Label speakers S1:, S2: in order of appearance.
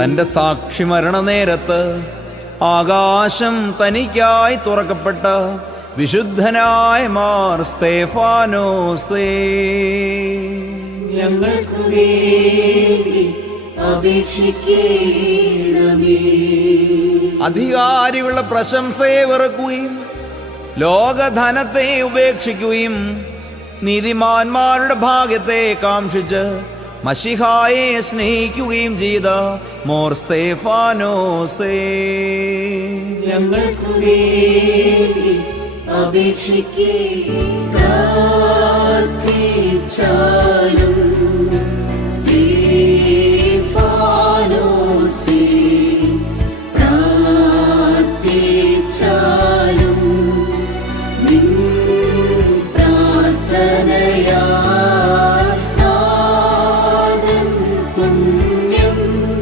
S1: തന്റെ സാക്ഷി മരണ നേരത്ത് ആകാശം തനിക്കായി തുറക്കപ്പെട്ട വിശുദ്ധനായ മാർ സ്തേഫാനോസേ.
S2: ഞങ്ങൾക്ക് വേണ്ടി അപേക്ഷിക്കണമേ.
S1: അധികാരികളുടെ പ്രശംസയെ വെറുക്കുകയും ലോകധനത്തെ ഉപേക്ഷിക്കുകയും നീതിമാന്മാരുടെ ഭാഗ്യത്തെ കാക്ഷിച്ച് മഷിഹായെ സ്നേഹിക്കുകയും ചെയ്ത മോർ സ്തേഫാനോസേ
S2: ഞങ്ങൾക്കു വേണ്ടി അപേക്ഷിക്കാലും സ്തേഫാനോസേ പ്രാർത്ഥിച്ചാലും You.